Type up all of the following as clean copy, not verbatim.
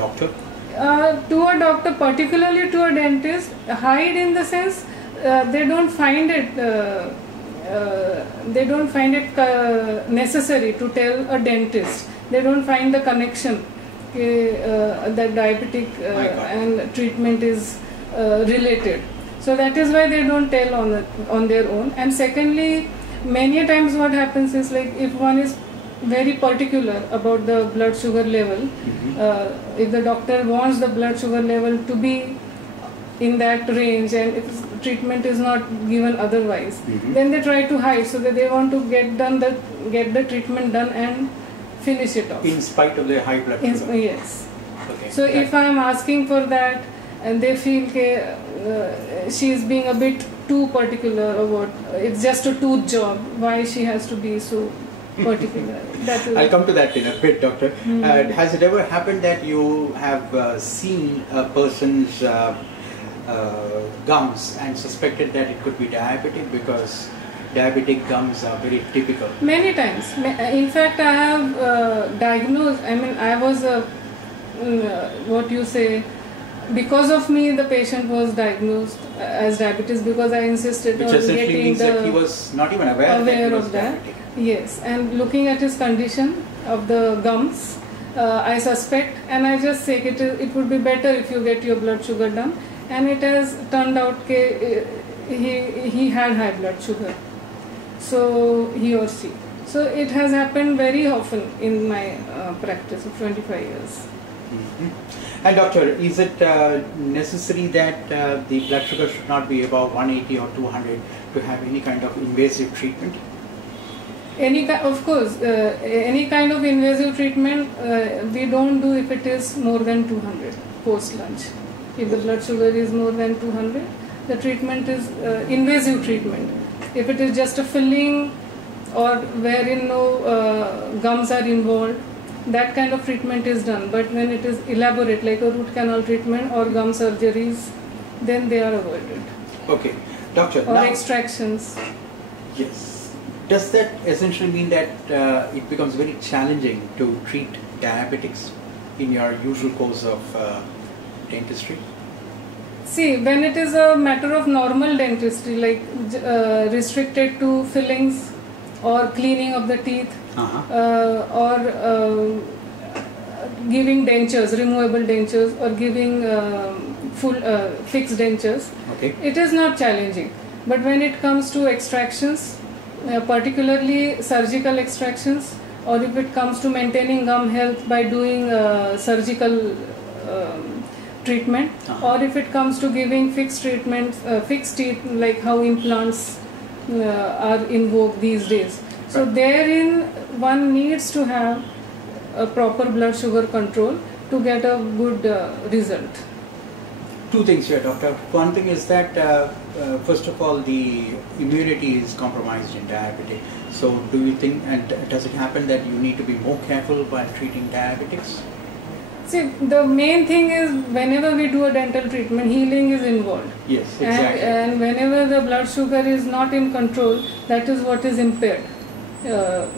doctor? To a doctor, particularly to a dentist, hide in the sense they don't find it. Necessary to tell a dentist. They don't find the connection that diabetic and treatment is related. So that is why they don't tell on their own. And secondly, many times what happens is, like, if one is very particular about the blood sugar level, if the doctor wants the blood sugar level to be in that range, and if treatment is not given otherwise, then they try to hide, so that they want to get the treatment done and finish it off. In spite of their high blood sugar? Yes. Okay. So if I am asking for that, and they feel she is being a bit too particular about, it's just a tooth job, why she has to be so particular. I'll come to that in a bit, doctor. Has it ever happened that you have seen a person's gums and suspected that it could be diabetic, because diabetic gums are very typical? Many times. In fact, I have diagnosed, I was because of me the patient was diagnosed as diabetes, because I insisted on getting means that he was not even aware that he was diabetic. Yes, and looking at his condition of the gums, I suspect, and I just say it would be better if you get your blood sugar done. And it has turned out he had high blood sugar, so he or she. So it has happened very often in my practice of 25 years. And doctor, is it necessary that the blood sugar should not be above 180 or 200 to have any kind of invasive treatment? Of course, any kind of invasive treatment we don't do if it is more than 200 post lunch. If the blood sugar is more than 200, the treatment is invasive treatment. If it is just a filling or wherein no gums are involved, that kind of treatment is done. But when it is elaborate, like a root canal treatment or gum surgeries, then they are avoided. Okay, doctor. Or extractions. Yes. Does that essentially mean that it becomes very challenging to treat diabetics in your usual course of dentistry? See, when it is a matter of normal dentistry, like restricted to fillings or cleaning of the teeth, or giving dentures, removable dentures, or giving full fixed dentures, it is not challenging. But when it comes to extractions, particularly surgical extractions, or if it comes to maintaining gum health by doing surgical treatment, or if it comes to giving fixed treatments, fixed teeth, like how implants are in vogue these days. So therein one needs to have a proper blood sugar control to get a good result. Two things here, doctor. One thing is that first of all, the immunity is compromised in diabetic. So do you think, and does it happen that you need to be more careful while treating diabetics? See, the main thing is whenever we do a dental treatment, healing is involved. Yes, exactly. And whenever the blood sugar is not in control, that is what is impaired. The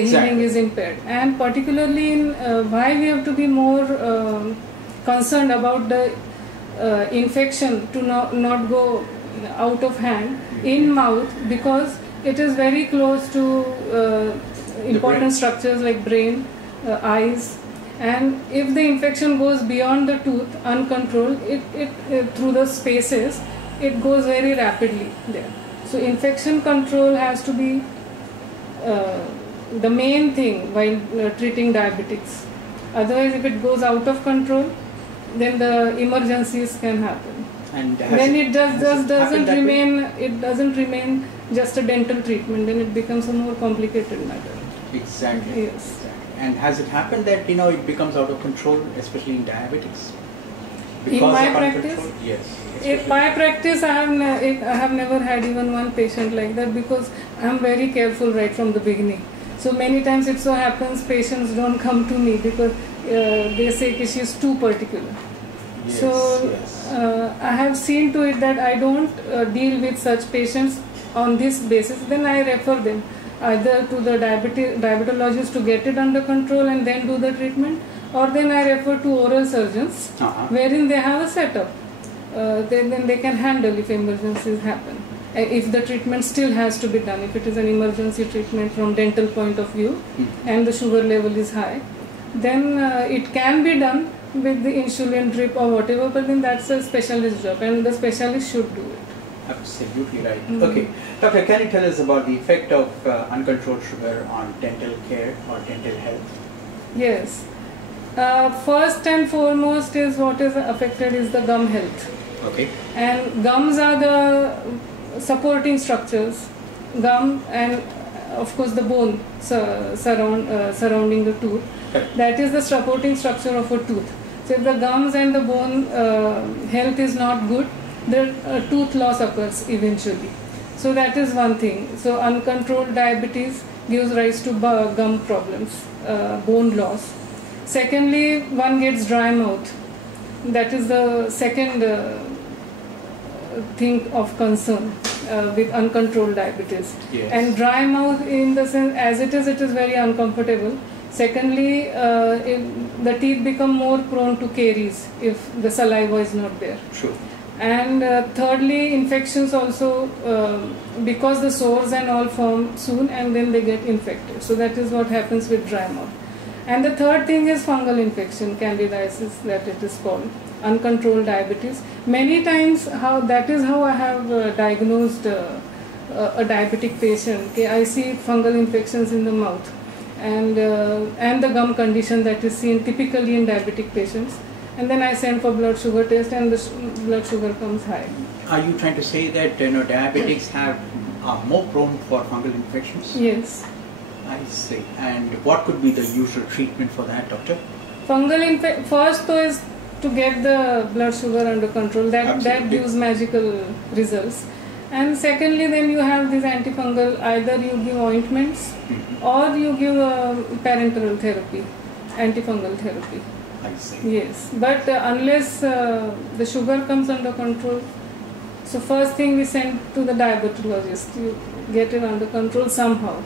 healing is impaired. And particularly in why we have to be more concerned about the infection to not go out of hand in mouth, because it is very close to important structures like brain, eyes. And if the infection goes beyond the tooth uncontrolled, it through the spaces, it goes very rapidly there. So infection control has to be the main thing while treating diabetics. Otherwise, if it goes out of control, then the emergencies can happen. And then it doesn't remain. It doesn't remain just a dental treatment. Then it becomes a more complicated matter. Exactly. Yes. And has it happened that it becomes out of control, especially in diabetics? In my practice? Yes. In my practice, I have never had even one patient like that, because I am very careful right from the beginning. So many times it so happens patients don't come to me because they say that she is too particular. Yes, so I have seen to it that I don't deal with such patients on this basis. Then I refer them either to the diabetologist to get it under control and then do the treatment, or then I refer to oral surgeons, wherein they have a setup. Then they can handle if emergencies happen. If the treatment still has to be done, if it is an emergency treatment from dental point of view and the sugar level is high, then it can be done with the insulin drip or whatever, but then that's a specialist job and the specialist should do it. Absolutely right. Okay. Doctor, can you tell us about the effect of uncontrolled sugar on dental care or dental health? Yes. First and foremost is what is affected is the gum health. Okay. And gums are the supporting structures. Gum and of course the bone surrounding the tooth. Okay. That is the supporting structure of a tooth. So if the gums and the bone health is not good, the tooth loss occurs eventually. So that is one thing. So uncontrolled diabetes gives rise to gum problems, bone loss. Secondly, one gets dry mouth. That is the second thing of concern with uncontrolled diabetes. Yes. And dry mouth, in the sense, as it is very uncomfortable. Secondly, the teeth become more prone to caries if the saliva is not there. Sure. And thirdly, infections also, because the sores and all form soon and then they get infected. So that is what happens with dry mouth. And the third thing is fungal infection, candidiasis that it is called, uncontrolled diabetes. Many times that is how I have diagnosed a diabetic patient. Okay, I see fungal infections in the mouth and the gum condition that is seen typically in diabetic patients. And then I send for blood sugar test and the blood sugar comes high. Are you trying to say that diabetics are more prone for fungal infections? Yes. I see. And what could be the usual treatment for that, doctor? Fungal first though is to get the blood sugar under control. That gives magical results. And secondly, then you have this antifungal. Either you give ointments or you give parenteral therapy, antifungal therapy. I see. Yes, but unless the sugar comes under control, so first thing we send to the diabetologist. You get it under control somehow.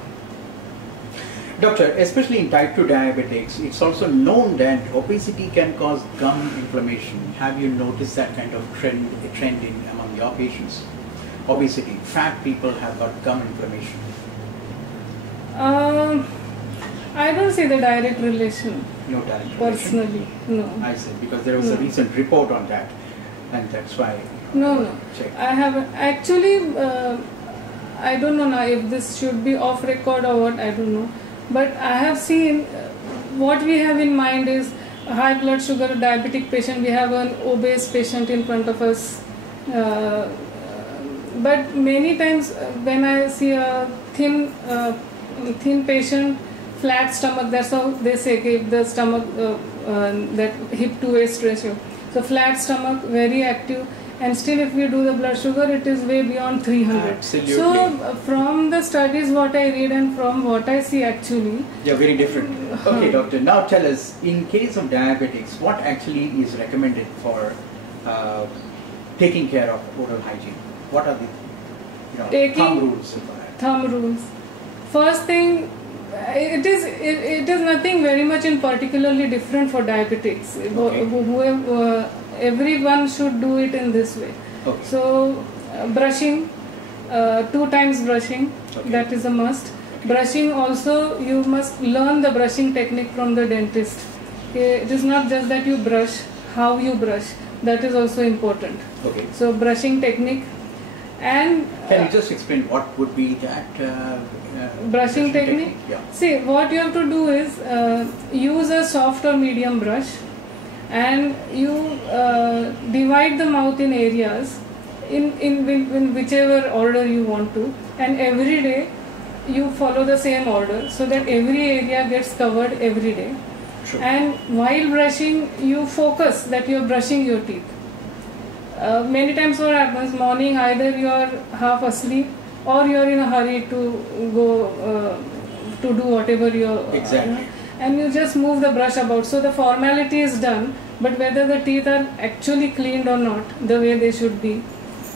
Doctor, especially in type 2 diabetics, it's also known that obesity can cause gum inflammation. Have you noticed that kind of trend among your patients? Obesity, fat people have got gum inflammation. I don't see the direct relation. No direct relation? Personally, no. I see, because there was a recent report on that, and that's why. No. Check. I haven't. Actually, I don't know now if this should be off record or what, I don't know. But I have seen, what we have in mind is a high blood sugar diabetic patient, we have an obese patient in front of us. But many times when I see a thin patient, flat stomach, that's how they say, if the stomach, that hip to waist ratio. So flat stomach, very active. And still if we do the blood sugar, it is way beyond 300. Absolutely. So from the studies what I read and from what I see actually. Yeah, very different. Okay, doctor, now tell us, in case of diabetics, what actually is recommended for taking care of oral hygiene? What are the thumb rules for that? Thumb rules. First thing, it is nothing very much in particularly different for diabetics. Okay. Everyone should do it in this way. Okay. So brushing, 2 times brushing, okay. That is a must. Okay. Brushing also, you must learn the brushing technique from the dentist. Okay. It is not just that you brush, how you brush, that is also important. Okay. So brushing technique. And can you just explain what would be that brushing technique? Yeah. See, what you have to do is use a soft or medium brush and you divide the mouth in areas in whichever order you want to, and every day you follow the same order so that every area gets covered every day. Sure. And while brushing, you focus that you are brushing your teeth. Many times what happens, morning either you are half asleep or you are in a hurry to go to do whatever you are. Exactly. And you just move the brush about. So the formality is done, but whether the teeth are actually cleaned or not, the way they should be,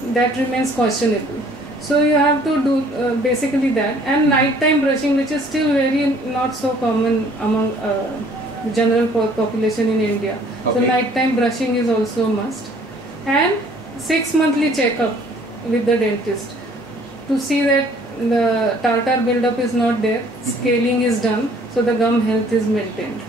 that remains questionable. So you have to do basically that. And nighttime brushing, which is still very not so common among general population in India. So Okay. nighttime brushing is also a must, and 6 monthly checkup with the dentist to see that the tartar buildup is not there, scaling is done, so the gum health is maintained.